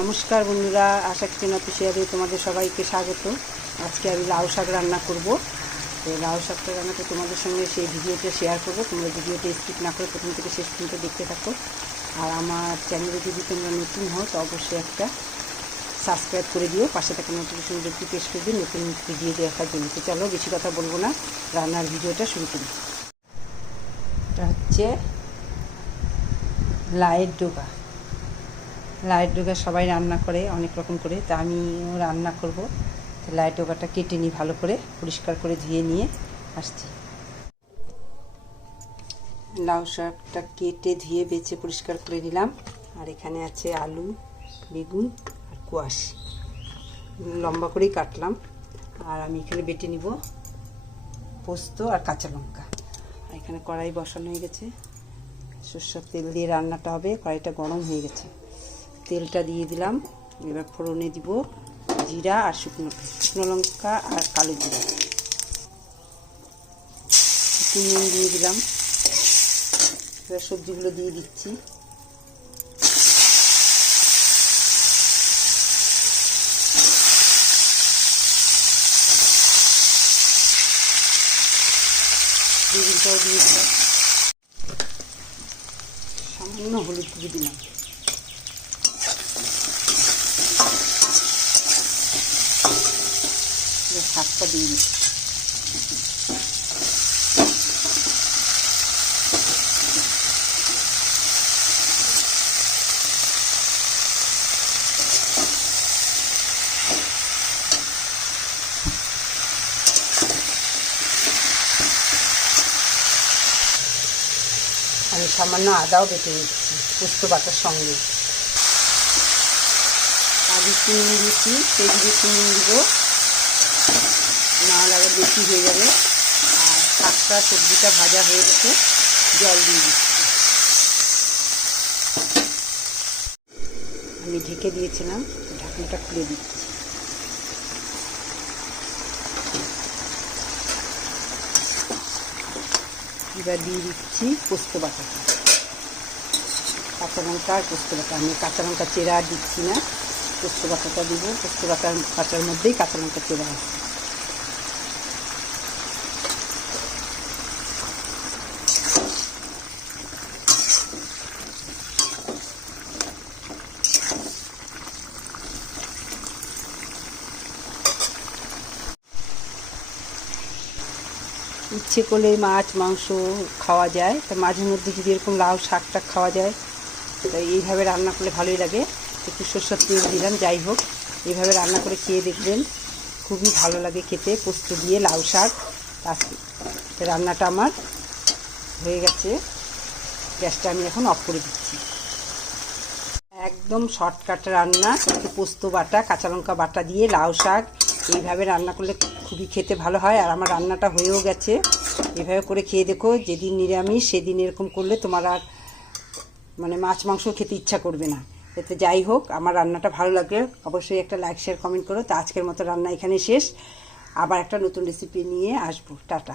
নমস্কার বন্ধুরা, আশা কিচেন অফিসিয়ালে তোমাদের সবাইকে স্বাগত। আজকে আমি লাউ শাক রান্না করব। তো লাউ শাকটা রান্নাতে তোমাদের সঙ্গে সেই ভিডিওটা শেয়ার করব। তোমরা ভিডিওটা স্কিপ না করে প্রথম থেকে শেষ পর্যন্ত দেখতে থাকো। আর আমার চ্যানেলে যদি তোমরা নতুন হও, তো অবশ্যই একটা সাবস্ক্রাইব করে দিও। পাশে থাকা নোটিফিকেশন বেলটি প্রেস করে দিও নতুন ভিডিও দেখার জন্য। তো চলো, বেশি কথা বলব না। রান্নার ভিডিওটা শুরু করি। এটা হচ্ছে লাইট ডোকা লাইট ডোকা সবাই রান্না করে, অনেক রকম করে। তা আমিও রান্না করব। তো লাইট ডোকাটা কেটে নিই ভালো করে, পরিষ্কার করে ধুয়ে নিয়ে আসছি। লাউ শাকটা কেটে ধুয়ে বেছে পরিষ্কার করে নিলাম। আর এখানে আছে আলু, বেগুন আর কোয়াশ। লম্বা করেই কাটলাম। আর আমি এখানে বেটে নিব পোস্ত আর কাঁচা লঙ্কা। আর এখানে কড়াই বসানো হয়ে গেছে। সর্ষের তেল দিয়ে রান্নাটা হবে। কড়াইটা গরম হয়ে গেছে। তেলটা দিয়ে দিলাম। এবার ফোড়নে দিব জিরা আর শুকনো শুকনো লঙ্কা আর কালো জিরা। একটু নুন দিয়ে দিলাম। এবার সবজিগুলো দিয়ে দিচ্ছি। দিয়ে দিলাম। সামান্য হলুদ দিয়ে দিলাম। শাকটা দিয়ে দিচ্ছি আমি সামান্য আদাও বেটে নিচ্ছি, পোস্ত বাটার সঙ্গে। আগে চিনি সেই দিয়ে চিনি দিব বেশি হয়ে যাবে আর শাকটা সবজিটা ভাজা হয়ে গেছে, জল দিয়ে দিচ্ছি। আমি ঢেকে দিয়েছিলাম, ঢাকনাটা খুলে দিচ্ছি। এবার দিয়ে দিচ্ছি পোস্ত বাটাটা কাঁচা লঙ্কা আর পোস্ত বাটা। আমি কাঁচা লঙ্কা চেরা দিচ্ছি না। পোস্ত বাটাটা দিব। পোস্ত বাটার বাটার মধ্যেই কাঁচা লঙ্কা চেরা আছে। ইচ্ছে করলে মাছ, মাংস খাওয়া যায়। তো মাঝে মধ্যে যদি এরকম লাউ শাকটা খাওয়া যায়, তো এইভাবে রান্না করলে ভালোই লাগে। একটু সর্ষের তেল দিলাম, যাই হোক। এইভাবে রান্না করে খেয়ে দেখবেন। খুবই ভালো লাগে খেতে, পোস্ত দিয়ে লাউ শাক। রান্নাটা আমার হয়ে গেছে। গ্যাসটা আমি এখন অফ করে দিচ্ছি। একদম শর্টকাট রান্না। একটু পোস্ত বাটা, কাঁচা লঙ্কা বাটা দিয়ে লাউ শাক। এইভাবে রান্না করলে খুবই খেতে ভালো হয় আর আমার রান্নাটা হয়েও গেছে। এভাবে করে খেয়ে দেখো, যেদিন নিরামিষ সেদিন এরকম করলে তোমার আর মানে মাছ, মাংস খেতে ইচ্ছা করবে না। এতে যাই হোক, আমার রান্নাটা ভালো লাগে অবশ্যই একটা লাইক শেয়ার কমেন্ট করো। তো আজকের মতো রান্না এখানে শেষ। আবার একটা নতুন রেসিপি নিয়ে আসব। টাটা।